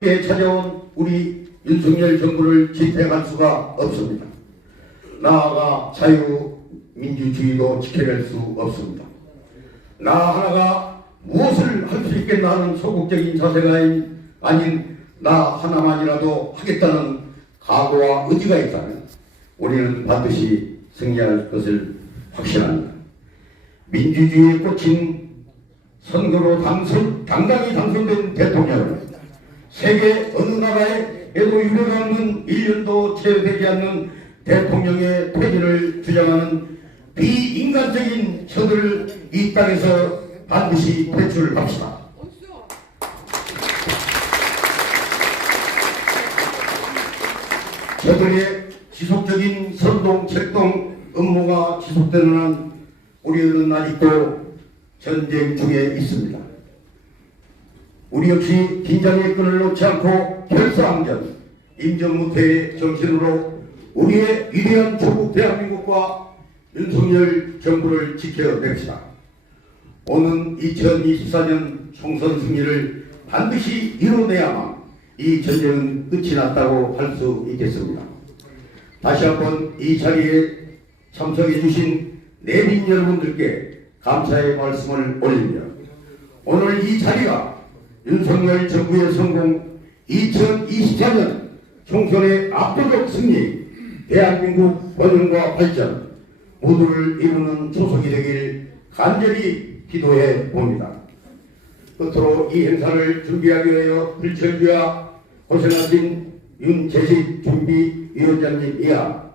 에 찾아온 우리 윤석열 정부를 지탱할 수가 없습니다. 나아가 자유민주주의도 지켜낼 수 없습니다. 나 하나가 무엇을 할 수 있겠나 하는 소극적인 자세가 아닌 나 하나만이라도 하겠다는 각오와 의지가 있다면 우리는 반드시 승리할 것을 확신합니다. 민주주의에 꽂힌 선거로 당당히 당선된 대통령을 세계 어느 나라에도 유례없는 1년도 채 되지 않는 대통령의 퇴진을 주장하는 비인간적인 저들을 이 땅에서 반드시 퇴출합시다. 저들의 지속적인 선동, 책동 음모가 지속되는 한 우리는 아직도 전쟁 중에 있습니다. 우리 역시 긴장의 끈을 놓지 않고 결사항전, 임전무태의 정신으로 우리의 위대한 조국 대한민국과 윤석열 정부를 지켜냅시다. 오는 2024년 총선 승리를 반드시 이뤄내야만 이 전쟁은 끝이 났다고 할 수 있겠습니다. 다시 한번 이 자리에 참석해 주신 내빈 여러분들께 감사의 말씀을 올립니다. 오늘 이 자리가 윤석열 정부의 성공, 2024년 총선의 압도적 승리, 대한민국 번영과 발전 모두를 이루는 초석이 되길 간절히 기도해 봅니다. 끝으로 이 행사를 준비하기 위하여 불철주야 고생하신 윤재식 준비위원장님 이하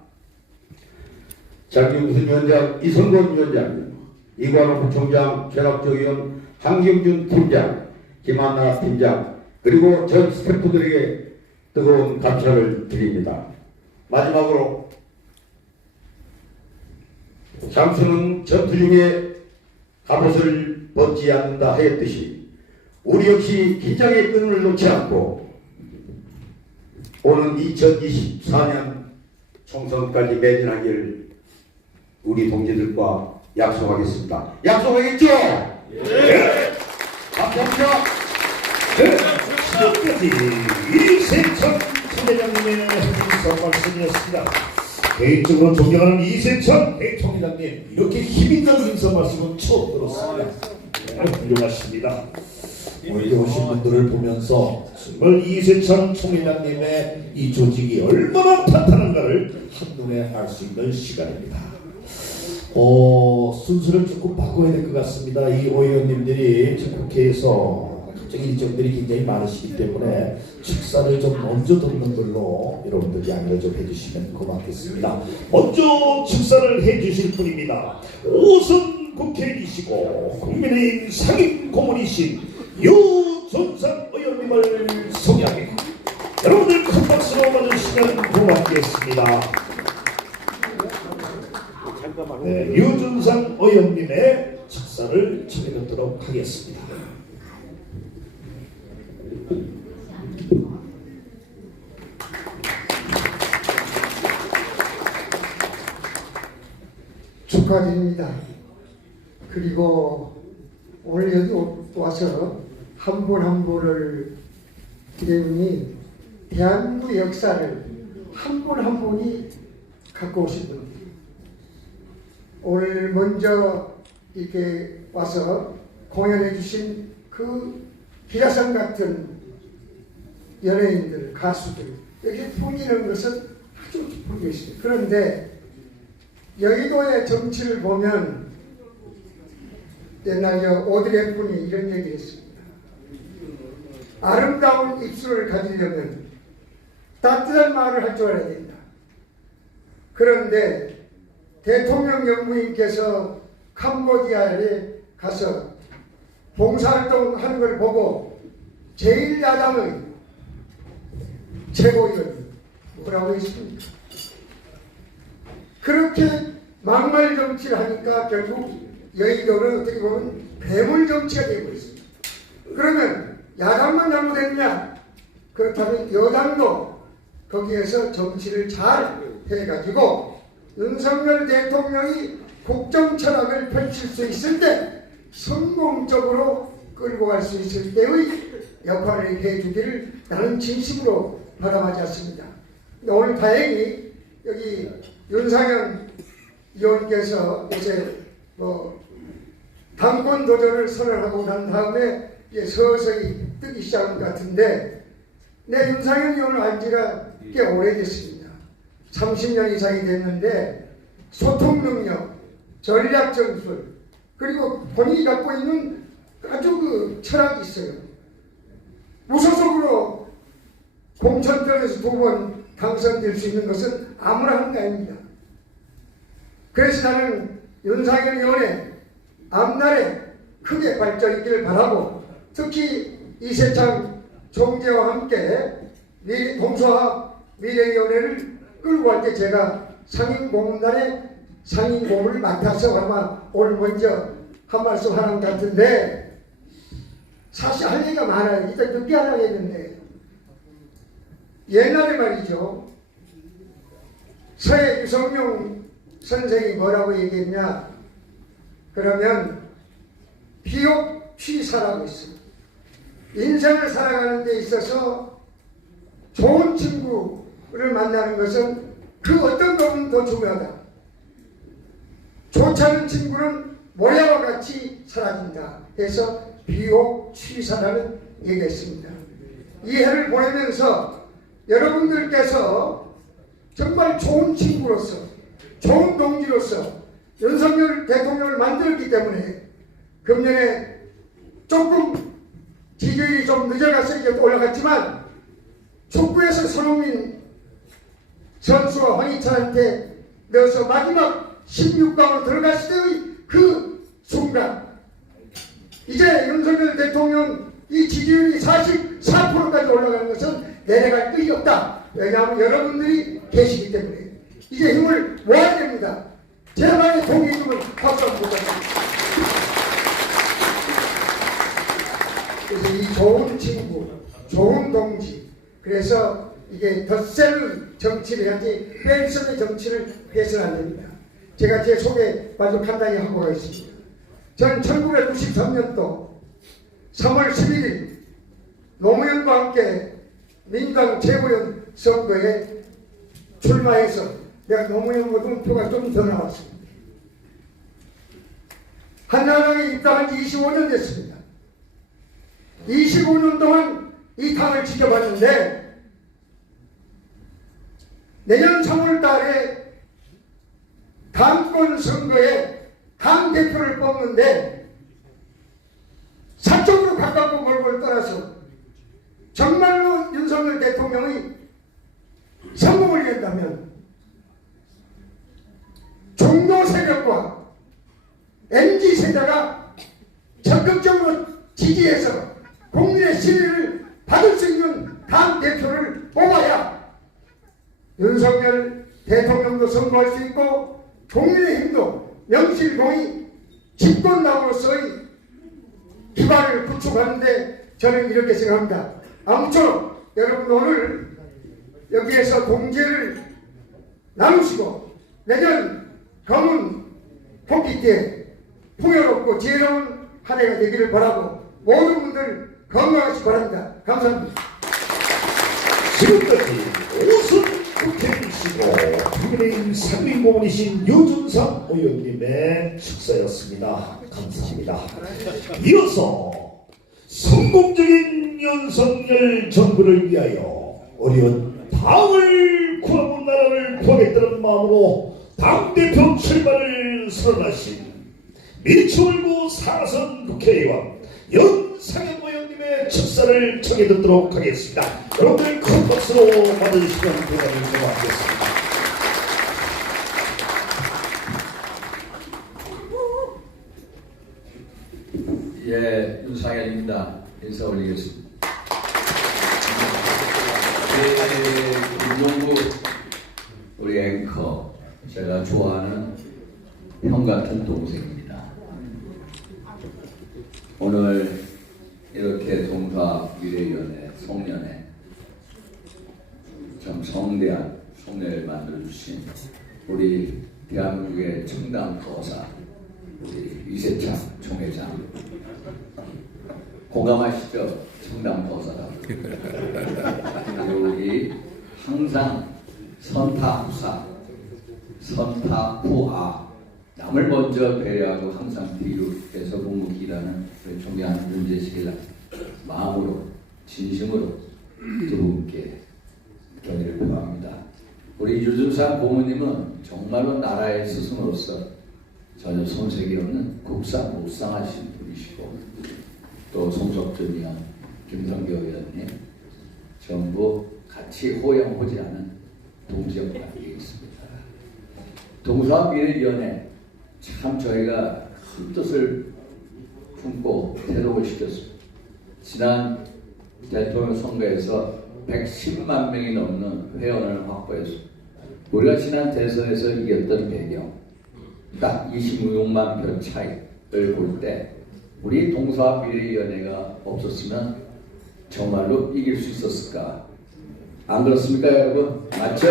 장경순 위원장, 이성곤 위원장님, 이관호 부총장, 최락조위원, 한경준 팀장, 김한나 팀장, 그리고 전 스태프들에게 뜨거운 감사를 드립니다. 마지막으로 장수는 전투 중에 갑옷을 벗지 않는다 하였듯이 우리 역시 긴장의 끈을 놓지 않고 오는 2024년 총선까지 매진하기를 우리 동지들과 약속하겠습니다. 약속하겠죠? 네. 감사합니다. 네, 지금까지 이세천 총회장님의 행사 말씀이었습니다. 개인적으로 존경하는 이세천 대총회장님, 이렇게 힘있는 행사 말씀은 처음 들었습니다. 훌륭하십니다. 오늘 오신 분들을 보면서 정말 이세천 총회장님의 이 조직이 얼마나 탄탄한가를 한눈에 알 수 있는 시간입니다. 순서를 조금 바꿔야 될 것 같습니다. 이 의원님들이 지금 국회에서 갑자기 일정들이 굉장히 많으시기 때문에 축사를 좀 먼저 듣는 걸로 여러분들 양해를 좀 해주시면 고맙겠습니다. 먼저 축사를 해주실 분입니다. 오선 국회의원이시고 국민의힘 상임 고문이신 유준상 의원님을 소개합니다. 여러분들 큰 박수로 맞으시면 고맙겠습니다. 네, 유준상 의원님의 축사를 청해 듣도록 하겠습니다. 축하드립니다. 그리고 오늘 여기 와서 한 분 한 분을 기대우니 대한민국 역사를 한 분 한 분이 갖고 오신 분입니다. 오늘 먼저 이렇게 와서 공연해 주신 그 기라성 같은 연예인들, 가수들 이렇게 풍기는 것은 아주 기쁘게 있습니다. 그런데 여의도의 정치를 보면 옛날에 오드리 헵번이 이런 얘기를 했습니다. 아름다운 입술을 가지려면 따뜻한 말을 할 줄 알아야 된다. 그런데 대통령 영부인께서 캄보디아에 가서 봉사활동 하는 걸 보고 제1야당의 최고위원이 뭐라고 했습니까? 그렇게 막말 정치를 하니까 결국 여의도는 어떻게 보면 배물 정치가 되고 있습니다. 그러면 야당만 잘못했냐? 그렇다면 여당도 거기에서 정치를 잘 해가지고 윤석열 대통령이 국정 철학을 펼칠 수 있을 때 성공적으로 끌고 갈 수 있을 때의 역할을 해주기를 나는 진심으로 바람하지 않습니다. 오늘 다행히 여기 윤상현 의원께서 이제 당권 도전을 선언하고 난 다음에 이제 서서히 뜨기 시작한 것 같은데, 내 윤상현 의원을 안 지가 꽤 오래됐습니다. 30년 이상이 됐는데 소통 능력, 전략 전술, 그리고 본인이 갖고 있는 아주 그 철학이 있어요. 무소속으로 공천권에서 2번 당선될 수 있는 것은 아무나 하는 게 아닙니다. 그래서 나는 윤상현 의원의 앞날에 크게 발전이기를 바라고, 특히 이세창 총재와 함께 동서화 미래위원회를 끌고 갈 때 제가 상임고문단의 상임고문을 맡아서 아마 오늘 먼저 한 말씀 하는 것 같은데, 사실 할 얘기가 많아요. 일단 늦게 하려고 했는데, 옛날에 말이죠, 서해 유성룡 선생이 뭐라고 얘기했냐, 그러면 비옥취사라고 있어요. 인생을 살아가는 데 있어서 좋은 친구를 만나는 것은 그 어떤 것은 더 중요하다. 좋지 않은 친구는 모래와 같이 사라진다 해서 비옥취사라는 얘기가 있습니다. 이 해를 보내면서 여러분들께서 정말 좋은 친구로서, 좋은 동지로서 윤석열 대통령을 만들었기 때문에 금년에 조금 지지율이 좀 늦어가서 이제 올라갔지만, 축구에서 손흥민 선수와 황희찬한테 넣어서 마지막 16강으로 들어갔을 때의 그 순간, 이제 윤석열 대통령 이 지지율이 44%까지 올라가는 것은 내려갈 뜻이 없다. 왜냐하면 여러분들이 계시기 때문에 이제 힘을 모아야 됩니다. 제 말에 동의해주면 박수 한번 부탁드립니다. 그래서 이 좋은 친구, 좋은 동지, 그래서 이게 덧셀 정치를 해야지 뺄셈의 정치를 해서는 안 됩니다. 제가 제 소개 마저 간단히 하고 가겠습니다. 저는 1993년도 3월 11일 노무현과 함께 민주당 최고위원 선거에 출마해서 내가 노무현보다 표가 좀 더 나왔습니다. 한나라당에 입당한 지 25년 됐습니다. 25년 동안 이 당을 지켜봤는데, 내년 3월 달에 당권 선거에 당 대표를 뽑는데 사적으로 가깝고 멀고를 떠나서 정말로 윤석열 대통령의 성공을 위한다면 종교 세력과 MZ 세대가 적극적으로 지지해서 국민의 신뢰를 받을 수 있는 당 대표를 뽑아야 윤석열 대통령도 선거할 수 있고 국민의힘도 명실공히 집권당으로서의 기반을 구축하는데 저는 이렇게 생각합니다. 아무쪼록 여러분 오늘 여기에서 동지를 나누시고 내년 검은 토끼띠에 풍요롭고 지혜로운 한 해가 되기를 바라고 모든 분들 건강하시기 바랍니다. 감사합니다. 지금까지 오순 국회의원이시고 국민의힘 상임고문이신 유준상 의원님의 축사였습니다. 감사합니다. 이어서 성공적인 윤석열 정부를 위하여 어려운 당을 구하고 나라를 구하겠다는 마음으로 당대표 출마를 선언하신 미추홀구 4선 국회의원 윤상현 의원님의 축사를 청해 듣도록 하겠습니다. 여러분들 큰 박수로 맞아주시면 대단히 고맙겠습니다. 예, 윤상현입니다. 인사 올리겠습니다. 김종국 우리 앵커, 제가 좋아하는 형 같은 동생입니다. 오늘 이렇게 동사 미래위원회 송년회 참 성대한 송년회를 만들어주신 우리 대한민국의 청당 거사 우리 이세창 총회장, 공감하시죠? 청담도사다. 여기 항상 선타후사, 선타후아, 남을 먼저 배려하고 항상 뒤로 해서 묵묵히라는 존경하는 윤재식이라 마음으로 진심으로 두 분께 견해를 표합니다. 우리 유준상 고모님은 정말로 나라의 스승으로서 전혀 손색이 없는 국산 무쌍하신 분이시고, 또 송석준 의원, 김성교 의원님 전부 같이 호영호재하는 동지역관계에 있습니다. 동서미래위원회 참 저희가 큰 뜻을 품고 태동을 시켰습니다. 지난 대통령 선거에서 110만 명이 넘는 회원을 확보했습니다. 우리가 지난 대선에서 이겼던 배경, 딱 26만 표 차이를 볼 때 우리 동서미래위원회가 없었으면 정말로 이길 수 있었을까? 안 그렇습니까, 여러분? 맞죠?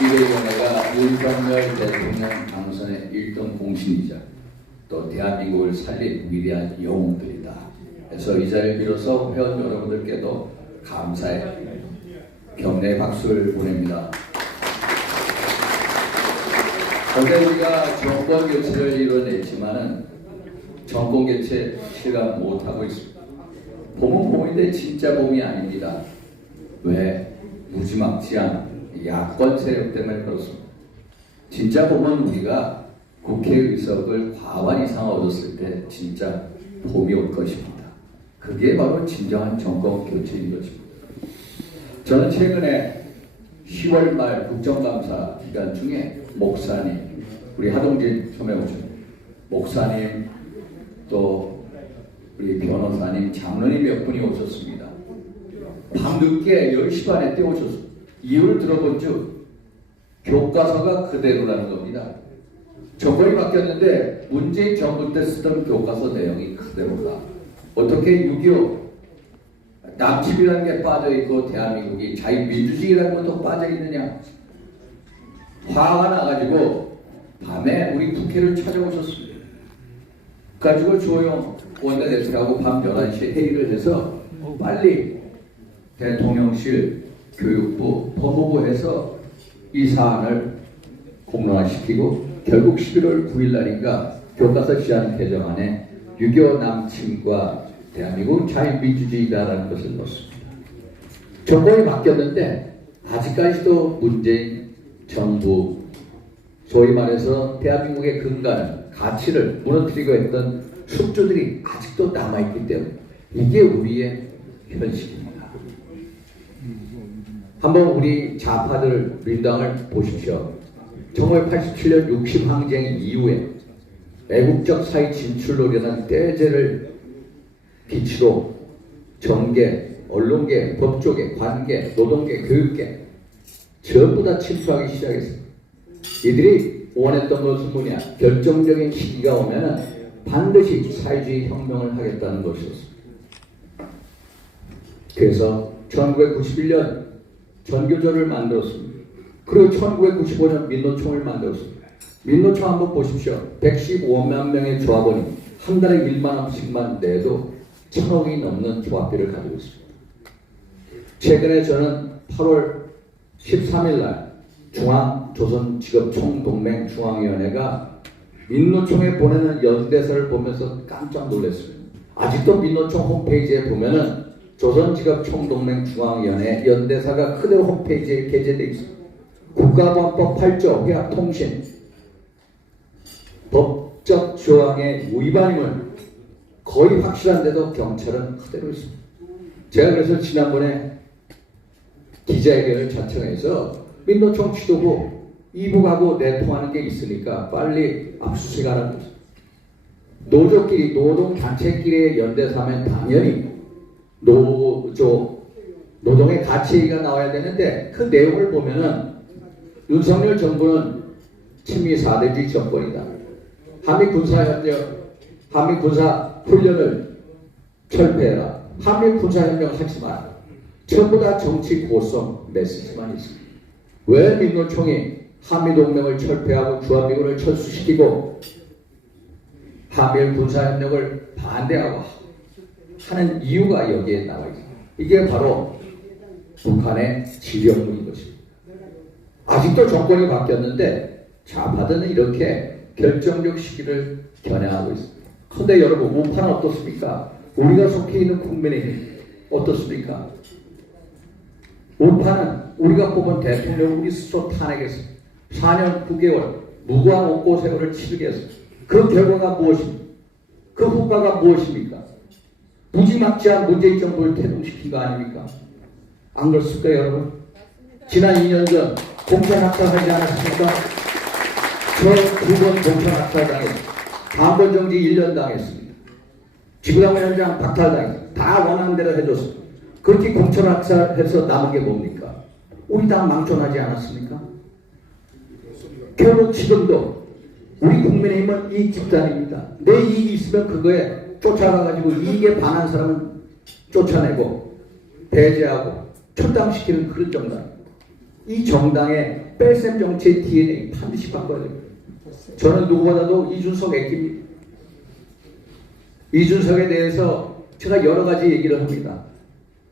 동서미래위원회가 윤석열 대통령 당선의 1등 공신이자 또 대한민국을 살린 위대한 영웅들이다. 그래서 이 자리를 빌어서 회원 여러분들께도 감사의 격려의 박수를 보냅니다. 어제 우리가 정권 교체를 이뤄냈지만은 정권 교체 실감 못하고 있습니다. 봄은 봄인데 진짜 봄이 아닙니다. 왜? 무지막지한 야권 세력 때문에 그렇습니다. 진짜 봄은 우리가 국회의석을 과반 이상 얻었을 때 진짜 봄이 올 것입니다. 그게 바로 진정한 정권 교체인 것입니다. 저는 최근에 10월 말 국정감사 기간 중에 목사님, 우리 하동진 소매오촌 목사님, 또 우리 변호사님, 장로님 몇 분이 오셨습니다. 밤늦게 10시 반에 뛰어오셨습니다. 이유를 들어본 즉 교과서가 그대로라는 겁니다. 정권이 바뀌었는데 문재인 정부 때 쓰던 교과서 내용이 그대로다. 어떻게 6.25 남침이라는 게 빠져있고 대한민국이 자유민주주의라는 것도 빠져있느냐. 화가 나가지고 밤에 우리 국회를 찾아오셨습니다. 가지고 조용 원내대표하고 밤 11시에 회의를 해서 빨리 대통령실, 교육부, 법무부에서 이 사안을 공론화시키고 결국 11월 9일 날인가 교과서 시한 개정안에 6.25 남침과 대한민국 자유민주주의다라는 것을 넣습니다. 정권이 바뀌었는데 아직까지도 문재인 정부, 소위 말해서 대한민국의 근간을, 가치를 무너뜨리고 했던 숙주들이 아직도 남아있기 때문에 이게 우리의 현실입니다. 한번 우리 좌파들 민당을 보십시오. 1987년 60 항쟁 이후에 애국적 사회 진출 노련한 떼제를 빛으로 정계, 언론계, 법조계, 관계, 노동계, 교육계 전부 다 침투하기 시작했습니다. 이들이 원했던 것은 뭐냐? 결정적인 시기가 오면은 반드시 사회주의 혁명을 하겠다는 것이었습니다. 그래서 1991년 전교조를 만들었습니다. 그리고 1995년 민노총을 만들었습니다. 민노총 한번 보십시오. 115만 명의 조합원이 한 달에 1만 원씩만 내도 1,000억이 넘는 조합비를 가지고 있습니다. 최근에 저는 8월 13일 날 중앙조선직업총동맹 중앙위원회가 민노총에 보내는 연대서를 보면서 깜짝 놀랐습니다. 아직도 민노총 홈페이지에 보면은 조선직업총동맹 중앙위원회 연대사가 그대로 홈페이지에 게재되어 있습니다. 국가보안법 8조 회합통신 법적 조항의 위반임을 거의 확실한데도 경찰은 그대로 있습니다. 제가 그래서 지난번에 기자회견을 자청해서 민노총 지도부 이북하고 내통하는 게 있으니까 빨리 압수수색하라는 거죠. 노조끼리, 노동단체끼리의 연대사면 당연히 노동의 가치 얘기가 나와야 되는데 그 내용을 보면은 윤석열 정부는 친미 4대주의 정권이다. 한미 군사 훈련을 철폐해라. 한미 군사 협력 하지 마라. 전부 다 정치 고성 메시지만 있습니다. 왜 민노총이 한미 동맹을 철폐하고 주한미군을 철수시키고 한미일 군사협력을 반대하고 하는 이유가 여기에 나와 있습니다. 이게 바로 북한의 지령부인 것입니다. 아직도 정권이 바뀌었는데 좌파들은 이렇게 결정적 시기를 겨냥하고 있습니다. 그런데 여러분, 우파는 어떻습니까? 우리가 속해 있는 국민의힘 어떻습니까? 우파는 우리가 뽑은 대통령을 우리 스스로 탄핵했습니다. 4년 9개월 무고한 옥고 세월을 치르게 했습니다. 그 결과가 무엇입니까? 그 후과가 무엇입니까? 무지막지한 문재인 정부를 퇴동시킨 거 아닙니까? 안 그렇습니까, 여러분? 지난 2년 전 공천 학살하지 않았습니까? 저 2번 공천 학살당했습니다. 당권 정지 1년 당했습니다. 지구당원장 박탈당했습니다. 다 원하는 대로 해줬습니다. 그렇게 공천 학살해서 남은 게 뭡니까? 우리 당 망촌하지 않았습니까? 결국 지금도 우리 국민의힘은 이익 집단입니다. 내 이익이 있으면 그거에 쫓아가가지고 이익에 반한 사람은 쫓아내고 배제하고 철당시키는 그런 정당. 이 정당의 뺄셈 정치의 DNA 반드시 바꿔야 됩니다. 저는 누구보다도 이준석 애기입니다. 이준석에 대해서 제가 여러 가지 얘기를 합니다.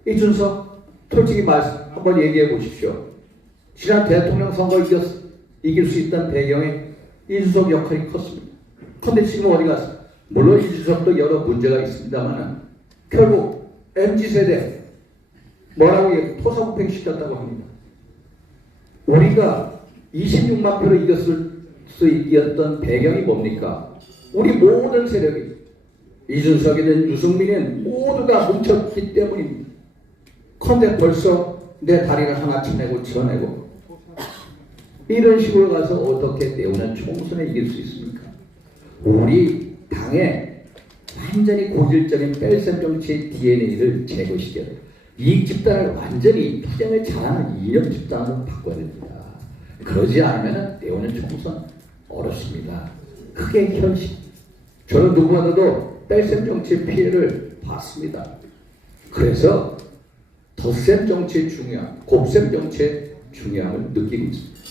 이준석 솔직히 한번 얘기해 보십시오. 지난 대통령 선거 이길 수 있던 배경에 이준석 역할이 컸습니다. 그런데 지금 어디 갔어요? 물론 이준석도 여러 문제가 있습니다만 결국 MZ세대 뭐라고 토사구팽 시켰다고 합니다. 우리가 26만 표로 이겼을 수 있었던 배경이 뭡니까? 우리 모든 세력이 이준석이든 유승민은 모두가 뭉쳤기 때문입니다. 그런데 벌써 내 다리를 하나 쳐내고 이런 식으로 가서 어떻게 내오는 총선에 이길 수 있습니까? 우리 당의 완전히 고질적인 뺄셈 정치의 DNA를 제거시켜야 돼요. 이익 집단을 완전히 투쟁을 잘하는 이념 집단으로 바꿔야 됩니다. 그러지 않으면 내오는 총선 어렵습니다. 그게 현실. 저는 누구보다도 뺄셈 정치의 피해를 봤습니다. 그래서 덧셈 정치의 중요함, 곱셈 정치의 중요함을 느끼고 있습니다.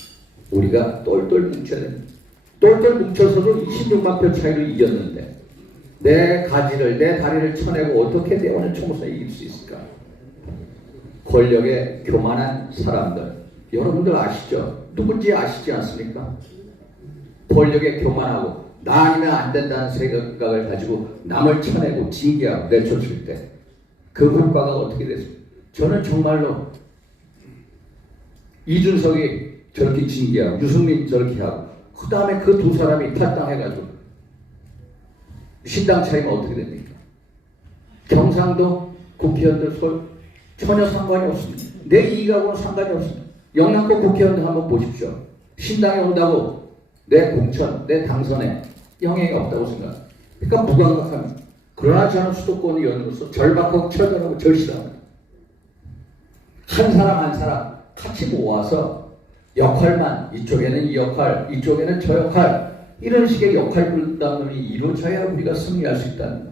우리가 똘똘 뭉쳐야 됩니다. 똘똘 뭉쳐서도 26만 표 차이로 이겼는데 내 가지를, 내 다리를 쳐내고 어떻게 내오는 총선에 이길 수 있을까? 권력에 교만한 사람들, 여러분들 아시죠? 누군지 아시지 않습니까? 권력에 교만하고 나 아니면 안 된다는 생각을 가지고 남을 쳐내고 징계하고 내쫓을 때 그 효과가 어떻게 됐습니까? 저는 정말로 이준석이 저렇게 징계하고 유승민 저렇게 하고 그 다음에 그 두 사람이 탈당해가지고 신당 차이가 어떻게 됩니까? 경상도 국회의원들 전혀 상관이 없습니다. 내 이익하고는 상관이 없습니다. 영남권 국회의원들 한번 보십시오. 신당에 온다고 내 공천, 내 당선에 영향이 없다고 생각합니다. 그러니까 무감각합니다. 그러나 저는 수도권 의원으로서 절박하고 철저하고 절실합니다. 한 사람 한 사람 같이 모아서 역할만, 이쪽에는 이 역할, 이쪽에는 저 역할, 이런 식의 역할 분담이 이루어져야 우리가 승리할 수 있다는 것.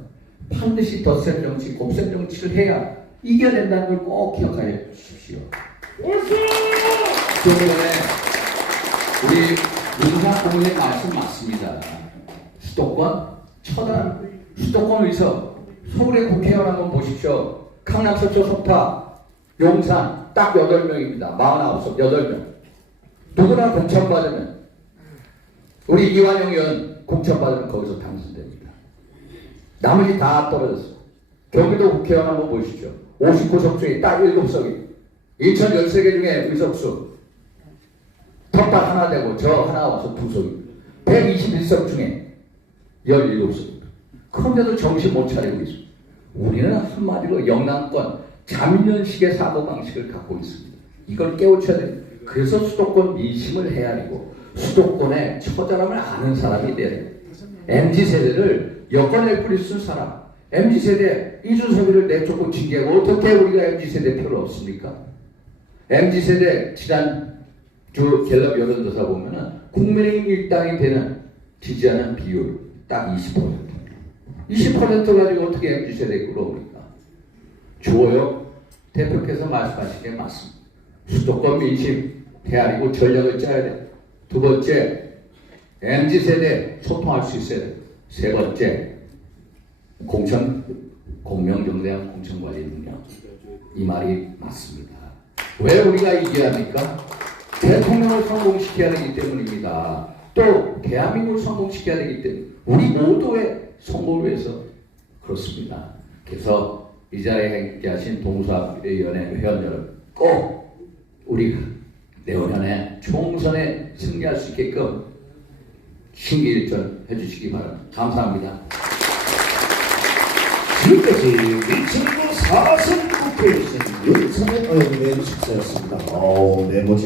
반드시 덧셈 정치, 곱셈 정치를 해야 이겨낸다는 걸 꼭 기억하여 주십시오. 때문에 우리 문상 고문의 말씀 맞습니다. 수도권 처단, 수도권 의석, 서울의 국회의원 한번 보십시오. 강남, 서초, 송파, 용산 딱 8명입니다. 49석 8명. 누구나 공천받으면 우리 이완영 의원 공천받으면 거기서 당선됩니다. 나머지 다 떨어졌어요. 경기도 국회의원 한번 보십시오. 59석 중에 딱 7석이 인천 13개 중에 의석수 텃밭 하나 되고 저 하나 와서 2석이 121석 중에 17석입니다. 그런데도 정신 못 차리고 있습니다. 우리는 한마디로 영남권 자민련식의 사고방식을 갖고 있습니다. 이걸 깨우쳐야 됩니다. 그래서 수도권 민심을 헤아리고 수도권의 처절함을 아는 사람이 돼야 됩니다. MZ세대를 여권을 뿌리 쓴 사람, MZ세대 이준석이를 내쫓고 징계하고 어떻게 우리가 MZ세대 표를 얻습니까? MZ세대 지난주 갤럽 여론조사 보면은 국민의힘 일당이 되는 지지하는 비율 딱 20%. 20% 가지고 어떻게 MZ세대 끌어오니까? 주호영 대표께서 말씀하신 게 맞습니다. 수도권 민심 헤아리고 전략을 짜야 돼. 두 번째, MZ세대 소통할 수 있어야 돼. 세 번째, 공명정대한 공천관리 능력. 이 말이 맞습니다. 왜 우리가 이겨야 합니까? 대통령을 성공시켜야 되기 때문입니다. 또 대한민국을 성공시켜야 되기 때문에 우리 모두의 성공을 위해서 그렇습니다. 그래서 이 자리에 함께하신 동수합의원회 회원 여러분, 꼭 우리가 내년에 총선에 승리할 수 있게끔 신기일전 해주시기 바랍니다. 감사합니다. 지금까지 2009 4선 국회의원 윤석열 의원님의 축사였습니다. 네모지